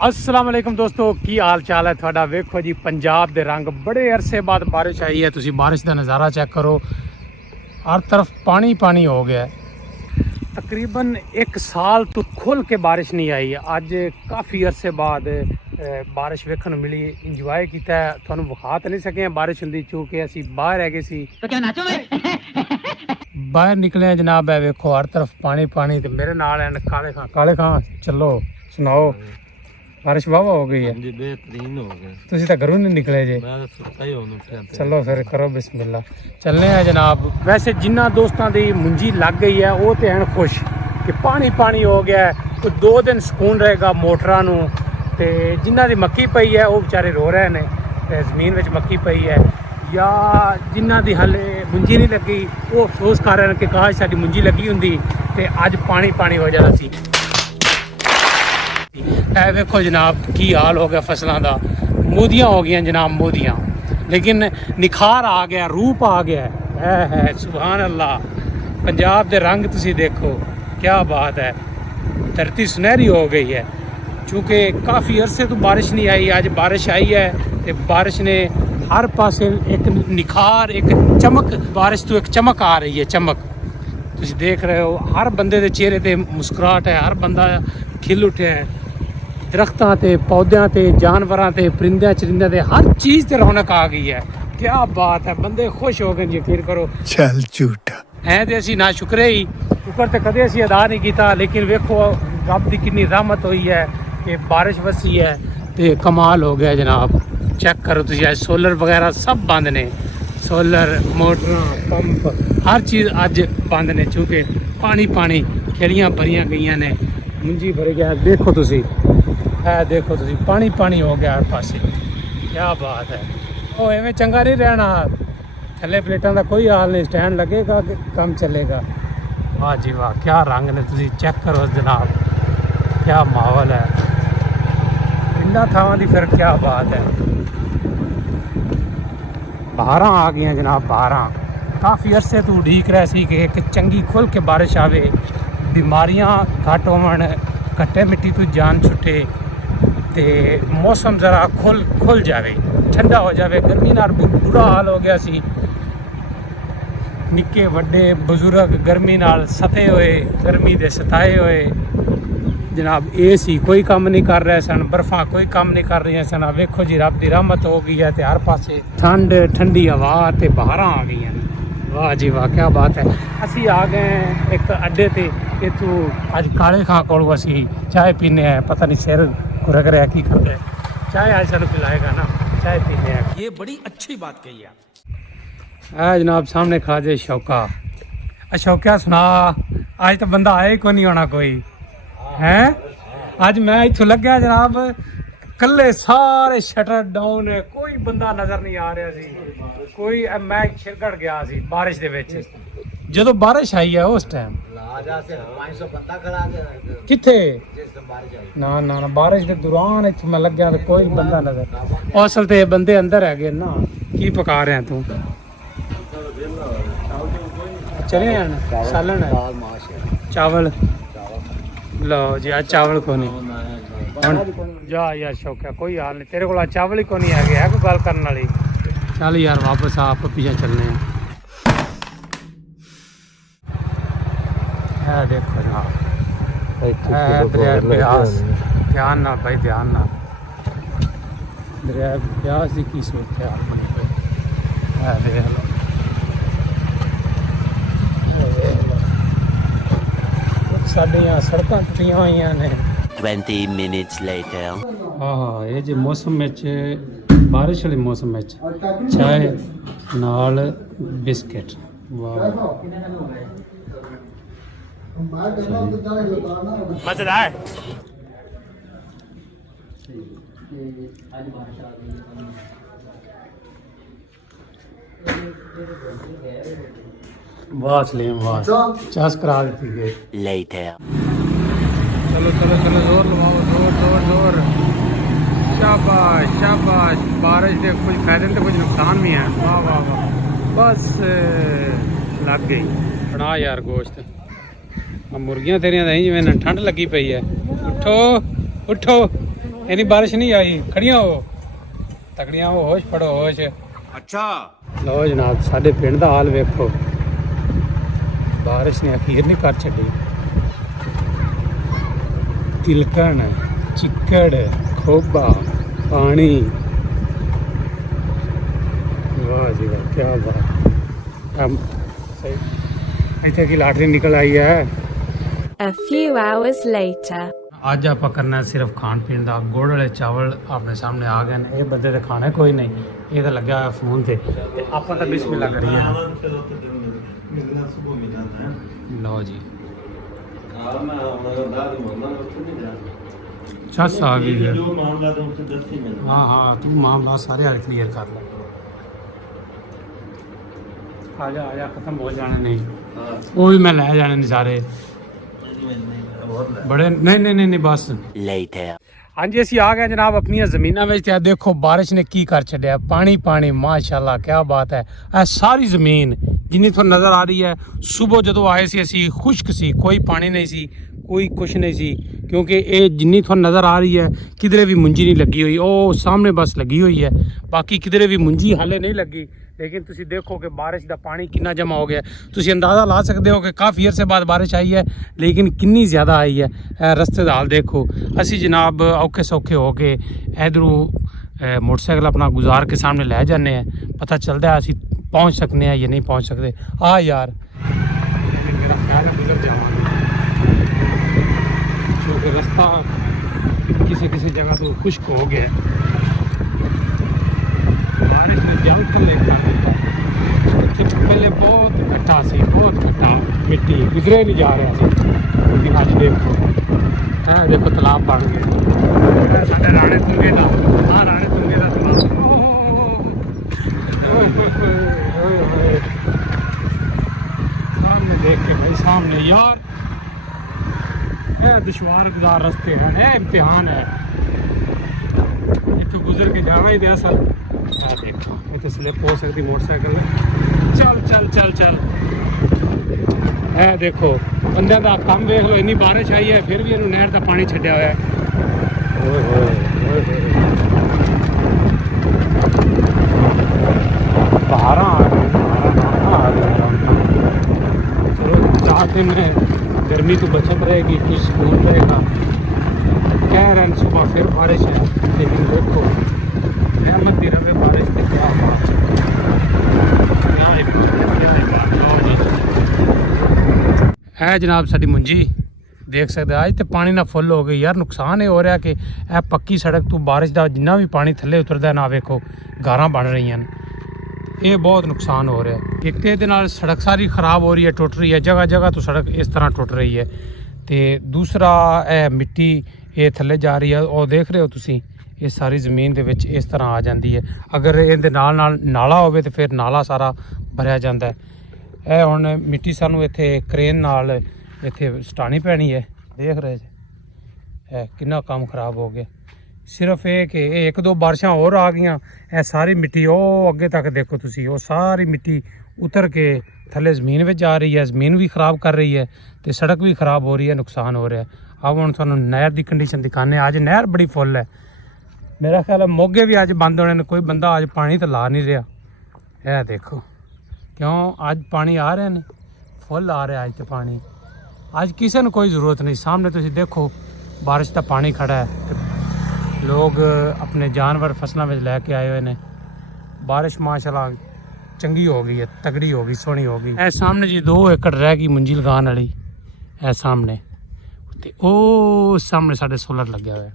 अस्सलाम वालेकुम दोस्तों की हाल चाल है थोड़ा। वेखो जी पंजाब दे रंग बड़े अरसे बाद बारिश आई है। तुसी बारिश का नज़ारा चेक करो, हर तरफ पानी पानी हो गया है। तकरीबन एक साल तो खुल के बारिश नहीं आई। अज काफ़ी अरसे बाद बारिश वेखन मिली, इंजॉय किया। थोड़ा विखा तो नहीं सके बारिश होंगी क्योंकि असी बाहर है सी तो क्या नाचो बाहर निकले जनाब। है वेखो हर तरफ पानी पानी। तो मेरे नाल है काले खां चलो सुनाओ। बारिश वाहवा हो गई है जी, बेहतरीन हो गया। तुसी तो घरों नहीं निकले जे। मैं सुत्ता ही हूं। चलो फिर करो बिस्मिल्लाह, चलने हैं जनाब। वैसे जिन्ना दोस्तों की मुंजी लग गई है वो तो हैं खुश कि पानी पानी हो गया है, तो 2 दिन सुकून रहेगा मोटरां नूं। ते जिन्ना दी मक्की पई है वो बेचारे रो रहे हैं, जमीन में मक्की पई है। या जिन्ना दी हाले मुंजी नहीं लगी वो अफसोस कर रहे हैं कि काश साडी मुंजी लगी हुंदी ते अज पानी पानी हो जाना सी। ऐ वेखो जनाब की हाल हो गया फसलों का। मोदियाँ हो गई जनाब मोदियाँ, लेकिन निखार आ गया, रूप आ गया है सुभान अल्लाह। पंजाब दे रंग तुसी देखो, क्या बात है। धरती सुनहरी हो गई है चूँकि काफ़ी अरसे तो बारिश नहीं आई। आज बारिश आई है तो बारिश ने हर पासे एक निखार, एक चमक, बारिश तो एक चमक आ रही है। चमक तुसी देख रहे हो, हर बंदे दे चेहरे ते मुस्कुराहट है, हर बंदा खिल उठे है। दरख्तां ते पौधों ते जानवरों ते परिंदे चरिंदे ते हर चीज़ ते रौनक आ गई है। क्या बात है, बंदे खुश हो गए। यकीन करो चल झूठा है तो असी ना शुक्र ही शुक्र तो कदे असी अदा नहीं किया। लेकिन वेखो रब की कितनी रहमत हुई है कि बारिश वसी है तो कमाल हो गया जनाब। चेक करो तुसी, आज सोलर वगैरह सब बंद ने, सोलर मोटर पंप हर चीज़ अज बंद ने चूँकि पानी पानी खेड़ियाँ भरियाँ गई ने, मुंजी भर गया। देखो तुसी है, देखो तुसी पानी पानी हो गया हर पासे। क्या बात है। ओ एवं चंगा नहीं रहना, थले प्लेटों का कोई हाल नहीं, स्टैंड लगेगा कि काम चलेगा। वाह जी वाह, क्या रंग ने, तुसी चेक करो जनाब, क्या माहौल है पिंडा थावां दी। फिर क्या बात है, बहारां आ गई जनाब, बहारां। काफ़ी अरसे तो उड़ीक रहे सी कि एक चंगी खुल के बारिश आवे, बीमारियां घट होवन, कट्टे मिट्टी तो जान छुटे, ते मौसम ज़रा खुल जाए, ठंडा हो जाए। गर्मी नाल बुरा हाल हो गया सी, निक्के वड्डे बजुर्ग गर्मी नाल सते हुए, गर्मी दे सताए हुए जनाब। AC कोई काम नहीं कर रहे सन, बर्फा कोई काम नहीं कर रही सन। वेखो जी रब की रहमत हो गई है, तो हर पासे ठंड ठंडी हवा ते बहारां आ गई हैं। वाह जी वाह, क्या बात है। असी आ गए एक अड्डे ते, इतों अज काले खां कोल असी चाय पीने हैं। पता नहीं सिर खुरक रहा की कर रहे, चाय आज सानू पिलाएगा ना, चाय पीने हैं। ये बड़ी अच्छी बात कही आप। है जनाब सामने खा जाए शौका। शौका सुना, आज तो बंदा आया ही को नहीं होना कोई है। आज मैं इतों लग्या जनाब, कल्ले सारे शटर डाउन है, कोई बंदा नज़र नहीं आ रहा सी। कोई मैं छिरगड़ गया सी बारिश दे विच, जदों बारिश आई है उस टाइम किथे ना ना ना बारिश के दौरान इत्थे मैं लग्या तो कोई बंदा नजर। असल ते बंदे अंदर है ना। की पका रहे हैं तू? चले हैं सालन है, चावल लो जी। आज चावल को नहीं जा यार शौक, कोई हाल नहीं तेरे को, चावल ही को नहीं है कोई गल करने वाली। चल यार वापस आप पीछे चलने हैं। है देखो जनाब, दरिया ब्यास, ध्यान ना भाई ध्यान ना, दरिया ब्यास की सूरत है बनी है। देख लो साढ़े यहाँ सड़क टुटियां हुई ने। 20 minutes later. हाँ ये जो मौसम में बारिश वाले मौसम में चाय नाल बिस्किट, वाह मजेदार। वाह सलीम वाह, चास करा देती गई। Later. चलो चलो चलो जोर लगाओ, जोर जोर जोर। शाबाश शाबाश। बारिश के कुछ फायदे तो कुछ नुकसान भी हैं। वाह वाह वाह, बस लग गई। बना यार गोश्त, मुर्गियां तेरिया नहीं जिवें ठंड लगी पई है। उठो उठो इतनी बारिश नहीं आई, खड़ियां हो तकड़ियां हो, होश फड़ो होश। अच्छा लो जनाब साडे पिंड दा हाल वेखो, बारिश ने अखीर नहीं कर छड़ी। तिलकन, चिक्कड़, खोबा, पानी, वाह जी वाह क्या बात। हम सही इतने की लाटरी निकल आई है। A few hours later. ਅੱਜ ਆਪਾਂ ਕਰਨਾ ਸਿਰਫ ਖਾਣ ਪੀਣ ਦਾ। ਗੁੜ ਵਾਲੇ ਚਾਵਲ ਆਪਣੇ ਸਾਹਮਣੇ ਆ ਗਏ ਨੇ। ਇਹ ਬੰਦੇ ਦੇ ਖਾਣੇ ਕੋਈ ਨਹੀਂ, ਇਹ ਤਾਂ ਲੱਗਿਆ ਹੋਇਆ ਫੋਨ ਤੇ ਆਪਾਂ ਤਾਂ ਬਿਸਮਿਲ੍ਲਾ ਕਰੀਏ। ਲਓ ਜੀ ਚੱਸ ਆ ਗਈ ਹੈ। ਹਾਂ ਹਾਂ ਤੂੰ ਮਾਮਲਾ ਸਾਰੇ ਹਾਲ ਕਲੀਅਰ ਕਰ ਲੈ। ਆ ਜਾ ਖਤਮ ਹੋ ਜਾਣੇ ਨਹੀਂ, ਉਹ ਵੀ ਮੈਂ ਲੈ ਜਾਣੇ ਨੇ ਸਾਰੇ बड़े नहीं बस Later. हाँ जी असी आ गए जनाब अपनी जमीना में। देखो बारिश ने की कर छड़िया, पानी पानी माशाल्लाह क्या बात है। ਇਹ ਸਾਰੀ ਜ਼ਮੀਨ ਜਿੰਨੀ ਤੁਹਾਨੂੰ ਨਜ਼ਰ ਆ ਰਹੀ ਹੈ, ਸਵੇਰ ਜਦੋਂ ਆਏ ਸੀ ਅਸੀਂ ਖੁਸ਼ਕ ਸੀ, ਕੋਈ ਪਾਣੀ ਨਹੀਂ ਸੀ, ਕੋਈ ਕੁਛ ਨਹੀਂ ਸੀ, ਕਿਉਂਕਿ ਇਹ ਜਿੰਨੀ ਤੁਹਾਨੂੰ ਨਜ਼ਰ ਆ ਰਹੀ ਹੈ ਕਿਧਰੇ ਵੀ ਮੁੰਜੀ ਨਹੀਂ ਲੱਗੀ ਹੋਈ। ਉਹ ਸਾਹਮਣੇ ਬਸ ਲੱਗੀ ਹੋਈ ਹੈ, ਬਾਕੀ ਕਿਧਰੇ ਵੀ ਮੁੰਜੀ ਹਾਲੇ ਨਹੀਂ ਲੱਗੀ। लेकिन तुसी देखो कि बारिश का पानी कितना जमा हो गया। तुसी अंदाज़ा ला सकते हो कि काफ़ी अरसे बाद बारिश आई है, लेकिन कितनी ज़्यादा आई है। रस्ते का हाल देखो। असी जनाब औखे सौखे हो के इधरों मोटरसाइकिल अपना गुजार के सामने लै जाने हैं, पता चलता है असी पहुँच सकते हैं या नहीं पहुँच सकते। आ यार मेरा ख्याल है गुजर जावांगे, क्योंकि रास्ता किसी जगह तो खुश्क हो गया। बारिश ने जल थले पहले बहुत घट्टा सी, बहुत घट्टा मिट्टी गुजरे नहीं जा रहा सी, लेकिन अज देखो है देखो तालाब बन गए साडे राणे तुंगे का। हाँ राणे तुंगे का तालाब सामने देख के भाई, सामने यार दुश्वार गुजार रस्ते हैं, इम्तिहान है। इतों गुजर के जाना ही असल देखो इतने स्लिप हो सकती मोटरसाइकिल। चल चल चल चल है देखो बंदे का काम देख लो। इन्नी बारिश आई है फिर भी इन्होंने नहर का पानी छड्या हुआ है। बहारा आ गई। चलो 4 दिन में गर्मी तो बचत रहेगी, कुछ सुकून रहेगा। कह रहे हैं सुबह फिर बारिश है, लेकिन देखो रहमत दी रवे बारिश की क्या बात है। जनाब साडी मुंजी देख सकते अज तो पानी ना फुल हो गई यार। नुकसान ये हो रहा कि यह पक्की सड़क तो बारिश का जिन्ना भी पानी थले उतरता ना वेखो गारां बन रही हैं, ये बहुत नुकसान हो रहा है। एक तो ये सड़क सारी खराब हो रही है, टुट रही है, जगह जगह तो सड़क इस तरह टुट रही है। तो दूसरा मिट्टी ये थले जा रही है, और देख रहे हो तुसी ये सारी ज़मीन दे विच इस तरह आ जाती है। अगर इहदे नाल नाला होवे तो फिर नाला सारा भरिया जाता है। यह हुण मिट्टी सानू इत्थे क्रेन नाल इत्थे सटानी पैनी है। देख रहे है कितना काम खराब हो गया। सिर्फ ये कि 1-2 बारिशां होर आ गईयां, यह सारी मिट्टी वो अगे तक देखो तुसी, वो सारी मिट्टी उतर के थले ज़मीन में जा रही है, ज़मीन भी खराब कर रही है, तो सड़क भी खराब हो रही है, नुकसान हो रहा है। अब हुण तुहानूं नहर की कंडीशन दिखाने। अज नहर बड़ी फुल है, मेरा ख्याल है मोगे भी अज बंद होने ने, कोई बंदा अज पानी तो ला नहीं रहा। यह देखो क्यों अज पानी आ रहे हैं, फुल आ रहा है अज तो पानी। अज किसी ने कोई ज़रूरत नहीं। सामने तुम देखो बारिश का पानी खड़ा है, लोग अपने जानवर फसलों में लैके आए हुए हैं। बारिश माशाल्लाह चंगी हो गई है, तगड़ी हो गई, सोहनी हो गई। ए सामने जी 2 एकड़ रह गई मुंजी लगाने वाली, ए सामने, ते ओ सामने साढ़े सोलर लगे हुए।